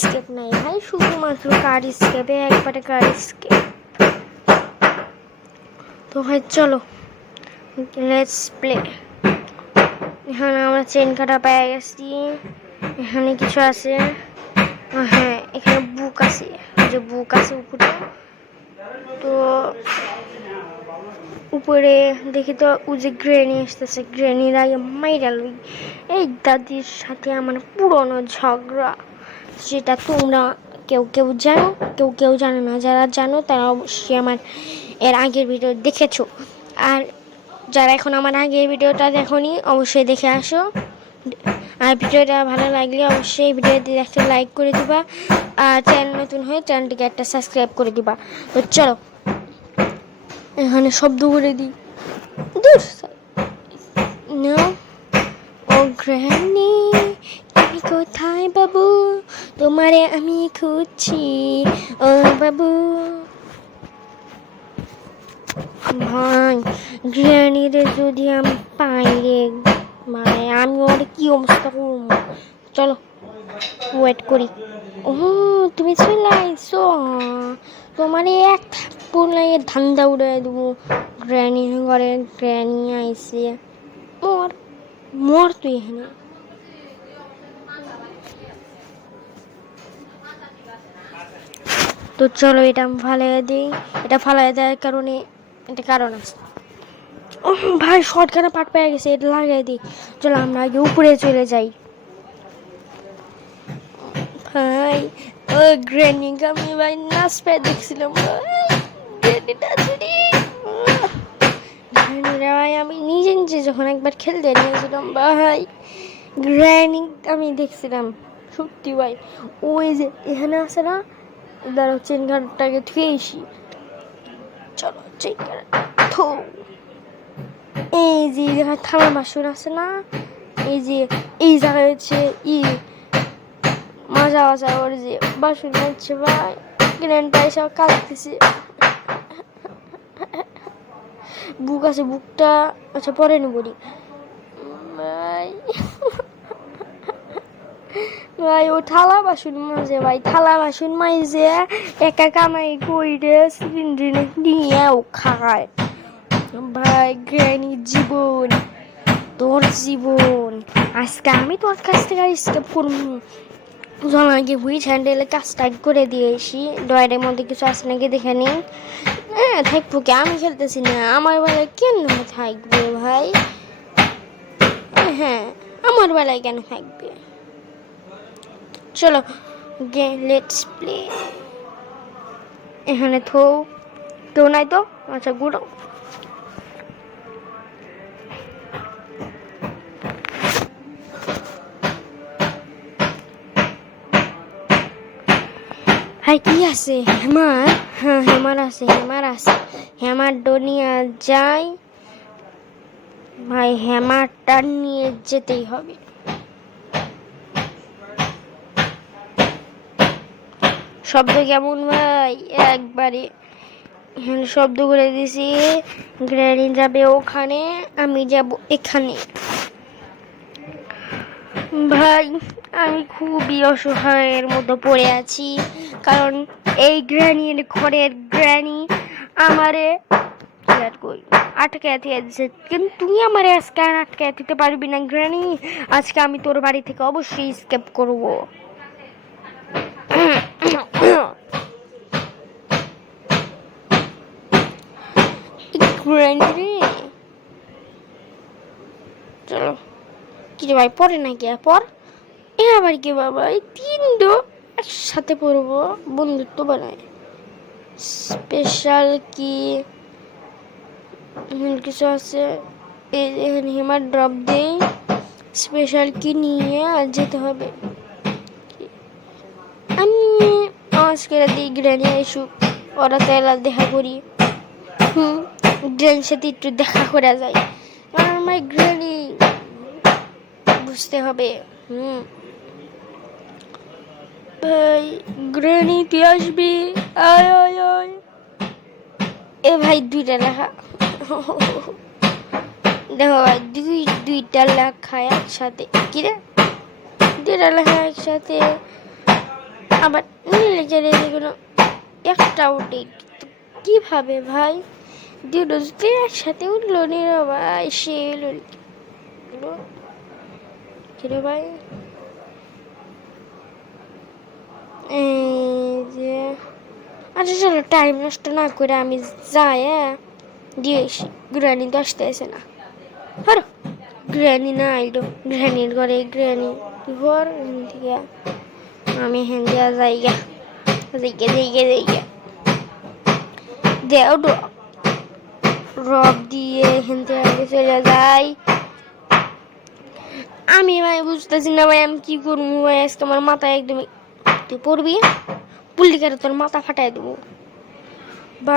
Escape নাই ভাই, শুধুমাত্র কার স্কেপে একবারে কার স্কেপ। তো ভাই চলো লেটস প্লে। এখানে আমরা চেন কাটা পেয়ে গেছি। এখানে কিছু আছে, হ্যাঁ এখানে বুক আছে, যে বুক আছে উপরে। তো উপরে দেখি তো ওই যে গ্রেনি আসতেছে, গ্রেনির আগে মাইরা লই। এই দাদির সাথে আমার পুরনো ঝগড়া, সেটা তোমরা কেউ কেউ জানো, কেউ কেউ জানো না। যারা জানো তারা অবশ্যই আমার এর আগের ভিডিও দেখেছো, আর যারা এখন আমার আগের ভিডিওটা দেখোনি অবশ্যই দেখে আসো। আর ভিডিওটা ভালো লাগলে অবশ্যই ভিডিওতে একটা লাইক করে দিবা, আর চ্যানেল নতুন হয়ে চ্যানেলটিকে একটা সাবস্ক্রাইব করে দিবা। তো চলো এখানে শব্দ করে দিই। দূর না, ও গ্র্যানি তুমি কোথায় বাবু, তোমারে আমি খুঁজছি ও বাবু। ভাই গ্র্যানিরে যদি আমি পাই রে ভাই, আমি ওর কি অবস্থা করব। চলো ওয়েট করি। ও তুমি চলে আইছো, তোমার এক থাপ্পড় লাগে ধান্দা উড়াই দেবো। গ্র্যানি ঘরে গ্র্যানি আইসে, মর মর তুই এখানে। তো চলো এটা আমি ফালাই দিই। এটা ফালাই দেওয়ার কারণে একটা কারণ আছে। ও ভাই শর্টকাটে পাট পেয়ে গেছে, এটা লাগাই দিই। চলো আমরা আগে উপরে চলে যাই। ভাই ও গ্র্যানিকে আমি ভাই নাচ পেয়ে দেখছিলাম, ভাই আমি নিজে নিজে যখন একবার খেলতে নিয়েছিলাম ভাই, গ্র্যানি আমি দেখছিলাম সত্যি ভাই। ওই যে এখানে আছে না, দাঁড়াও চেন কার্ডটাকে ধুয়ে আসি। চলো চেন কার্ড থো, এই যে জায়গায় থালা বাসন আছে না, এই যে এই জায়গায় হচ্ছে মজা মজা ওর যে বাসন হচ্ছে ভাই, গ্র্যান্ডটা এসব কাটতেছে। বুক আছে, বুকটা আচ্ছা পরে নেব ভাই। ভাই ও থালা বাসন মাঝে ভাই, থালা বাসন মাইজে একা কামাই কইরে সিলিন্ডার নিয়ে ও খায় ভাই। গ্র্যানি জীবন, তোর জীবন আজকে আমি তোর কাছ থেকে স্কেপ করবো। আগে হুইচ হ্যান্ডেলে কাজটা করে দিয়েছি, ডয়ের মধ্যে কিছু আছে নাকি দেখে নিই। হ্যাঁ থাকবো কি, আমি খেলতেছি না, আমার বেলায় কেন থাকবে ভাই? হ্যাঁ আমার বেলায় কেন থাকবে? চলো লেটস প্লে। এখানে কেউ নাই তো, আচ্ছা গুড়ো। ভাই কি আছে হেমার? হ্যাঁ হেমার আছে, হেমার আছে। হেমার ডনিয়া যায় ভাই, হেমারটা নিয়ে যেতেই হবে। শব্দ কেমন ভাই? একবারে এখানে শব্দ করে দিছি। গ্র্যানি যাবে ওখানে, আমি যাব এখানে। ভাই আমি খুবই অসহায়ের মতো পড়ে আছি, কারণ এই গ্র্যানির ঘরের গ্র্যানি আমারে আটকে দিয়েছে। কিন্তু তুই আমারে আজকে আটকে দিতে পারবি না গ্র্যানি। আজকে আমি তোর বাড়ি থেকে অবশ্যই স্কেপ করবো। গ্র্যানি রে চলো কি রে ভাই, পরে নাকি পর এ আবার কি বাবা, এই তিন দো একসাথে পড়বো, বন্ধুত্ব বানায়। স্পেশাল কি কিছু আছে, এখানে হেমার ড্রপ দেই, স্পেশাল কি নিয়ে আর যেতে হবে। আমি আজকে রাতে গ্র্যানি এসুক, ওরা তাইলা দেখা করি। গ্র্যানির সাথে একটু দেখা করা যায়, কারণ আমার গ্র্যানি বুঝতে হবে। ভাই গ্র্যানি তুই আসবি, আয় আয় আয়। এ ভাই দুইটা লেখা, দেখো ভাই দুইটা লেখা একসাথে, কি রে দুইটা লেখা একসাথে আবার নীল যেগুলো একটা উঠে কিভাবে ভাই দুটো যদি একসাথে উঠলো নিরা ভাই সে কিরে ভাই এই যে আচ্ছা চলো টাইম নষ্ট না করে আমি যাই দিয়ে এসি গ্রানি তো আসতে না হর গ্রানি না আইলো গ্রানির ঘরে গ্রানি কি হর থেকে আমি হেন দিয়া যাইগা দেও রব দিয়ে হেন থেকে চলে যাই আমি ভাই বুঝতেছি না ভাই আমি কি করবো ভাই আজকে আমার মাথায় একদমই তুই পড়বি পুলিকারে তোর মাথা ফাটাই দেবো বা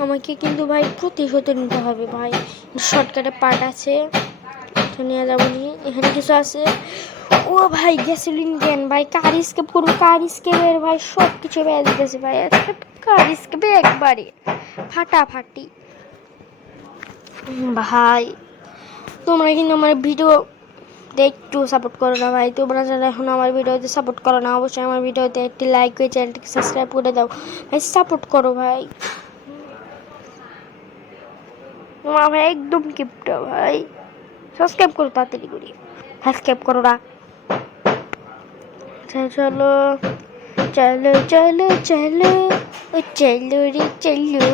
আমাকে কিন্তু ভাই প্রতিশোধ নিতে হবে ভাই শর্টকাটে পার্ট আছে নিয়ে যাবো নি এখানে কিছু আছে ও ভাই গ্যাসোলিন কেন ভাই কার স্কেপ করবো কার স্কেপের ভাই সব কিছু বেড়ে দিতেছে ভাই কার স্কেপে একবারে ফাটাফাটি ভাই তোমরা কিন্তু আমার ভিডিও একটু সাপোর্ট করো না ভাই তোমরা যারা এখন আমার ভিডিওতে সাপোর্ট করো না অবশ্যই আমার ভিডিওতে একটি লাইক করে চ্যানেলটিকে সাবস্ক্রাইব করে দাও ভাই সাপোর্ট করো ভাই তোমার ভাই একদম কিপটা ভাই সাবস্ক্রাইব করো তাড়াতাড়ি করে সাবস্ক্রাইব করো না চলো চলো চলো চলো ও চলো রে চলো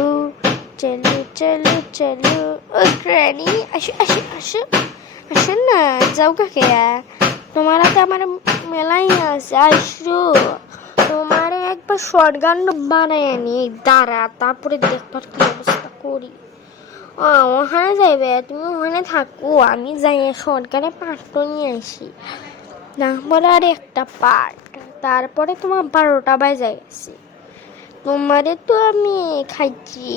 চলো চলো চলো ও গ্র্যানি আসো আসো আসো আসেন না যাও কাকে তোমার হাতে আমার মেলাই আছে আসো তোমার একবার শর্ট গান বানাই আনি দাঁড়া তারপরে দেখবার কি অবস্থা করি ওখানে যাইবে তুমি ওখানে থাকো আমি যাই শর্ট গানে পার্টটা নিয়ে আসি না বলে আর একটা পার্ট তারপরে তোমার 12টা বাজে গেছে তোমারে তো আমি খাইছি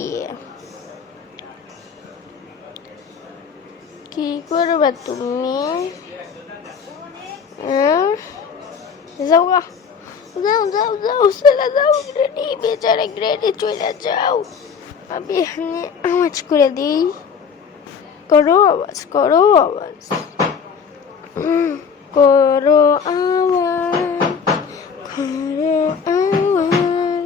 কি করবে তুমি যাও যাও যাও যাও চলে যাও গ্রেডি বেচারে গ্রেডি চলে যাও আমি এখানে আওয়াজ করে দিই করো আওয়াজ করো আওয়াজ করো আওয়াজ করো আওয়াজ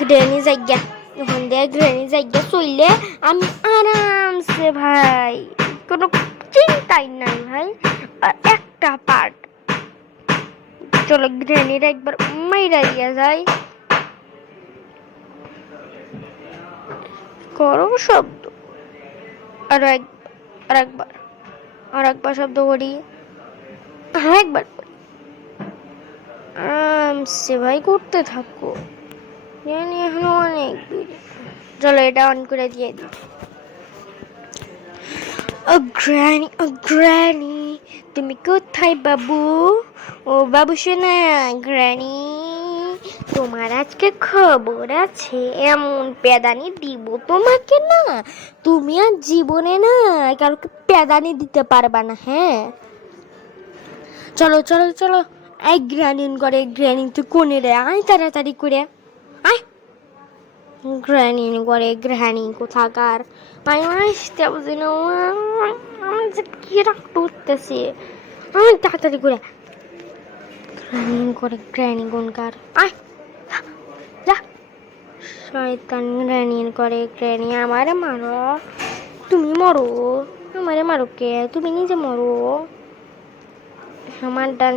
গ্রেনি জায়গা ওখান দিয়ে গ্রেনি জায়গা চইলে আমি আরামসে ভাই কোনো চিন্তাই নাই ভাই আর একটা পার্ট চলো গ্রেনির একবার মাইরা দিয়া যায় করো শব্দ আর একবার শব্দ করি একবার আরামসে ভাই করতে থাকো এখন অনেক দূরে চলো এটা অন করে দিয়ে দিই ও গ্র্যানি তুমি কোথায় বাবু ও বাবু শোনা গ্র্যানি তোমার আজকে খবর আছে এমন পেদানি দিব তোমাকে না তুমি আর জীবনে না কাউকে পেদানি দিতে পারবা না হ্যাঁ চলো চলো চলো এই গ্র্যানি করে গ্র্যানি তুই কোনে রে আয় তাড়াতাড়ি করে আয় গ্র্যানি করে গ্র্যানি কোথাকার আমি আসতে বুঝি না আমি যে কি রাখতে উঠতেছি আমি তাড়াতাড়ি করে গ্র্যানি করে গ্র্যানি কোনকার আয় যা শয়তান গ্র্যানি করে গ্র্যানি আমারে মারো তুমি মরো আমারে মারো কে তুমি নিজে মরো আমার ডান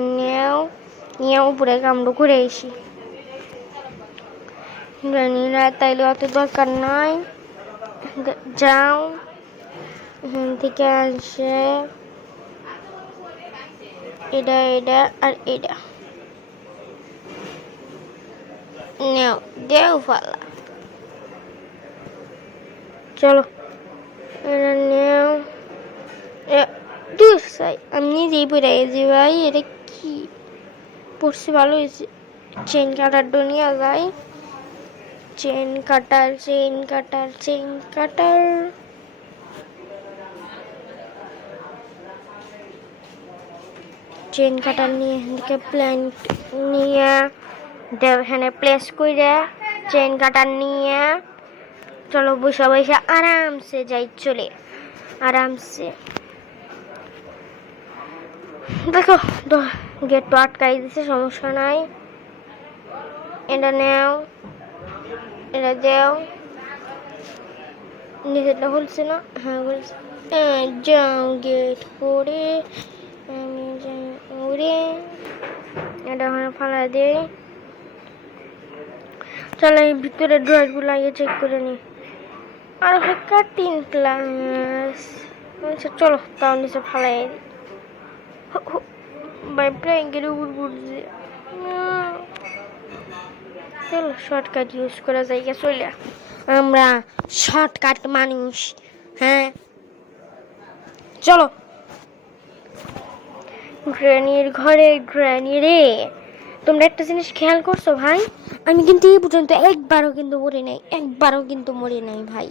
নিয়ে উপরে কামড় করে এসি গ্র্যানিরা তাইলে অত দরকার নাই যাও এখান থেকে আসে এটা আর এটা নাও দেও ফালা চলো এটা নেও দূর সাই আমি নিজেই পড়ে গেছি ভাই এটা কি পড়ছে ভালো হয়েছে চেন কাটার দুনিয়া যায় চেন কাটার চেন কাটার নিয়ে এখান প্ল্যান্ট নিয়ে এখানে প্লেস করে চেন কাটার নিয়ে চলো বসে বসে আরামসে যাই চলে আরামসে দেখো গেট তো আটকাই দিছে, সমস্যা নাই। এটা নেও, এটা দেও। নিজেরটা বলছে না? হ্যাঁ বলছে। যাও গেট করে আমি যাই উড়ে। এটা ওখানে ফালা দেই। চলো এই ভিতরে ড্রয়ারগুলো আগে চেক করে নিই। আর হালকা 3 ক্লাস। আচ্ছা চলো তাও নিচে ফালাই দিই। বাই প্ল্যাঙ্কের উপর পড়ছে। চলো শর্টকাট ইউজ করা যায় চলে। আমরা শর্টকাট মানুষ। হ্যাঁ চলো। গ্র্যানির ঘরে গ্র্যানি রে, তোমরা একটা জিনিস খেয়াল করছো ভাই? আমি কিন্তু এই পর্যন্ত একবারও কিন্তু মরি নাই ভাই।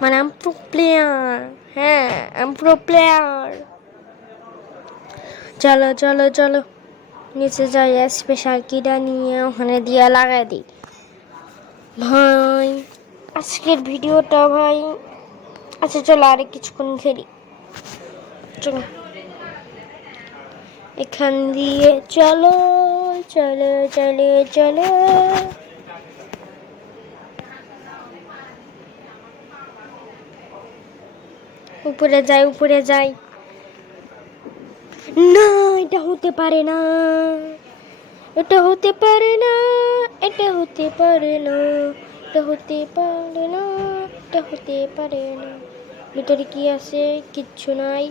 মানে আমি প্রো প্লেয়ার। হ্যাঁ আমি প্রো প্লেয়ার। চলো চলো চলো নিচে যাই, স্পেশাল কিটা নিয়ে ওখানে দিয়ে লাগাই দিই। ভাই আজকের ভিডিওটা ভাই, আচ্ছা চলো আরে কিছুক্ষণ খেলি। চলো এখান দিয়ে চলো চলো চলো চলো। উপরে যাই উপরে যাই। না এটা হতে পারে না, এটা হতে পারে না, এটা হতে পারে না, এটা হতে পারে না, এটা হতে পারে না। ভিতরে কি আছে? কিচ্ছু নাই।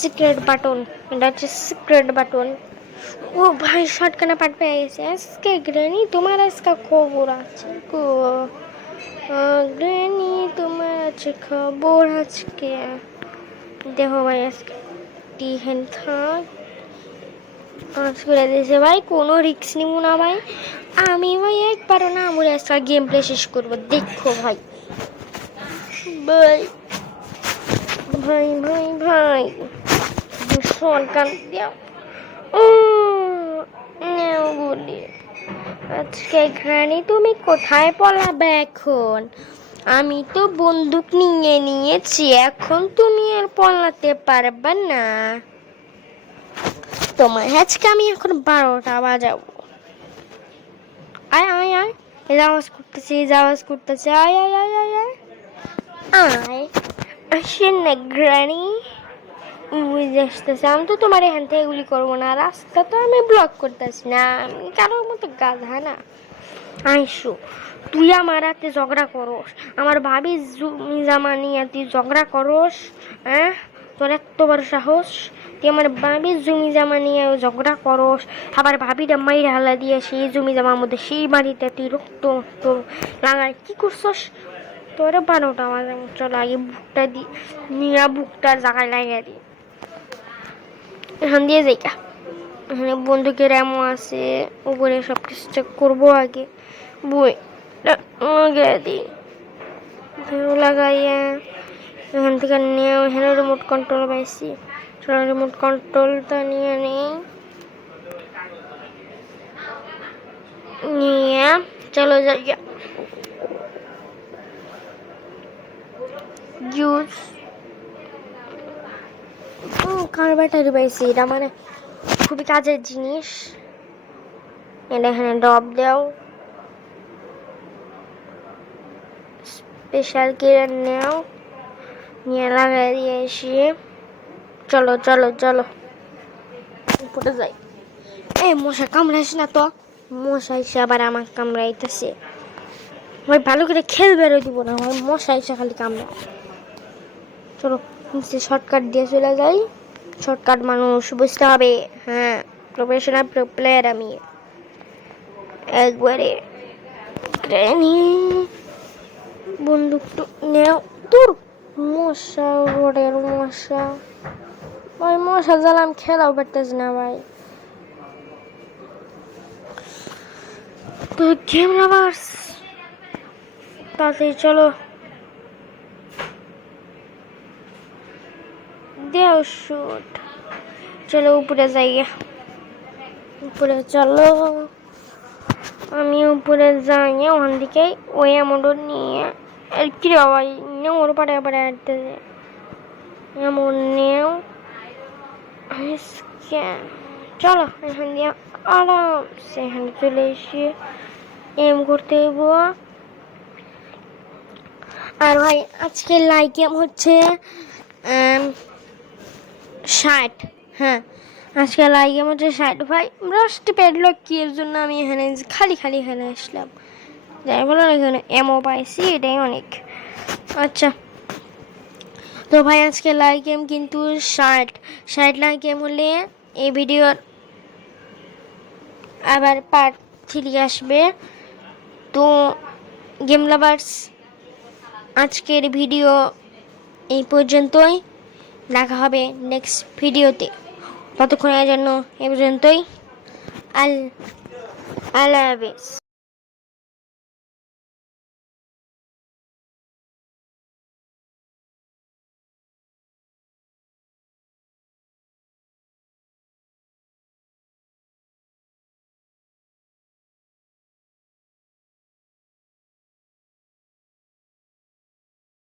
সিক্রেট বাটন, এটা হচ্ছে সিক্রেট বাটন। ও ভাই শর্টকানা পাট পেয়ে গেছে। আজকে গ্র্যানি তোমার আজকে খবর আছে গো। গ্র্যানি তোমার আছে খবর আজকে। দেখো ভাই আজকে টিহেন থাক করে দিয়েছে ভাই, কোনো রিস্ক নিব না ভাই। আমি ভাই একবারও না আমরা আজকে গেম প্লে শেষ করবো, দেখো ভাই। ভাই ভাই ভাই ভাই সরকার দেও বলি। আজকে গ্র্যানি তুমি কোথায় পলাবে এখন? আমি তো বন্দুক নিয়ে নিয়েছি, এখন তুমি আর পলাতে পারবে না। তোমার আজকে আমি এখন 12টা বাজাবো। আয় আয় আয়, এই আওয়াজ করতেছে, আয় আয় আয় আয় আয় আয়। আসেন না গ্র্যানি, বুঝে আসতেছে। আমি তো তোমার এখান থেকে এগুলি করবো না, রাস্তা তো আমি ব্লক করতেছি না, আমি কারোর মতো গাধা না। আইসো তুই আমার হাতে ঝগড়া করস, আমার ভাবি জমি জামা নিয়ে তুই ঝগড়া করস? হ্যাঁ তোর এত বড় সাহস, তুই আমার ভাবির জমি জামা নিয়ে ঝগড়া করস, আবার ভাবিটা মাইরা হালা দিয়ে সেই জমি জামার মধ্যে সেই বাড়িতে তুই রক্ত লাগাই কি করছস? তোরে 12টা আমার চলো আগে বুকটা দি নিয়ে বুকটার জায়গায় লাগিয়ে দিই। এখান দিয়ে যাই কা, এখানে বন্দুকের এমন আছে, উপরে সব কিছু চেক করবো আগে। বই লাগিয়ে দিই, লাগাইয়া এখান থেকে নিয়ে এখানে রিমোট কন্ট্রোল পাইছি, চলো রিমোট কন্ট্রোলটা নিয়ে নিয়ে চলো যাই জুস। কার ব্যাটারি পাইছি, এটা মানে খুবই কাজের জিনিস। এটা এখানে ড্রপ দাও, স্পেশাল কেয়ার নেও, নিয়ে লাগাই দিয়ে এসে চলো চলো চলো উপরে যাই। এই মশা কামড়াইস না তো, মশা এসে আবার আমার কামড়াইতেছে। ভাই ভালো করে খেল বেরোয় দিব না ভাই, মশা এসে খালি কামড়া। চলো নিচে শর্টকাট দিয়ে চলে যাই, শর্টকাট মানুষ বুঝতে হবে। হ্যাঁ প্রফেশনাল প্রো প্লেয়ার আমি একবারে। গ্র্যানি বন্দুকটা নেও, তোর মশা রোডের মশা ভাই, মশা জ্বালাম খেলাও পারতেছি না ভাই। তো গেম রাবার্স তাড়াতাড়ি চলো দেও শুট। চলো উপরে যাই, উপরে চলো। আমি উপরে যাই, ওখান থেকে ওই এমনটা নিয়ে কি রে বাবা ওর পাড়ে আবার আটতে এমন নেও। আজকে চলো এখান দিয়ে আরামসে এখানে চলে এসে করতে হইব। আর ভাই আজকের লাইক গেম হচ্ছে 60। হ্যাঁ, আজকে লাইক গেম হচ্ছে 60। ভাই রাষ্ট্রী প্যাডলক কি এর জন্য আমি এখানে খালি খালি এখানে আসলাম, যাই বলো না এখানে এমও পাইছি, এটাই অনেক। আচ্ছা, তো ভাই আজকে লাইক গেম কিন্তু 60 লাইক গেম হলে এই ভিডিওর আবার পার্ট 3 আসবে। তো গেম লাভার্স, আজকের ভিডিও এই পর্যন্তই, দেখা হবে নেক্সট ভিডিওতে। ততক্ষণের জন্য এই পর্যন্তই। আল্লাহ হাফেজ।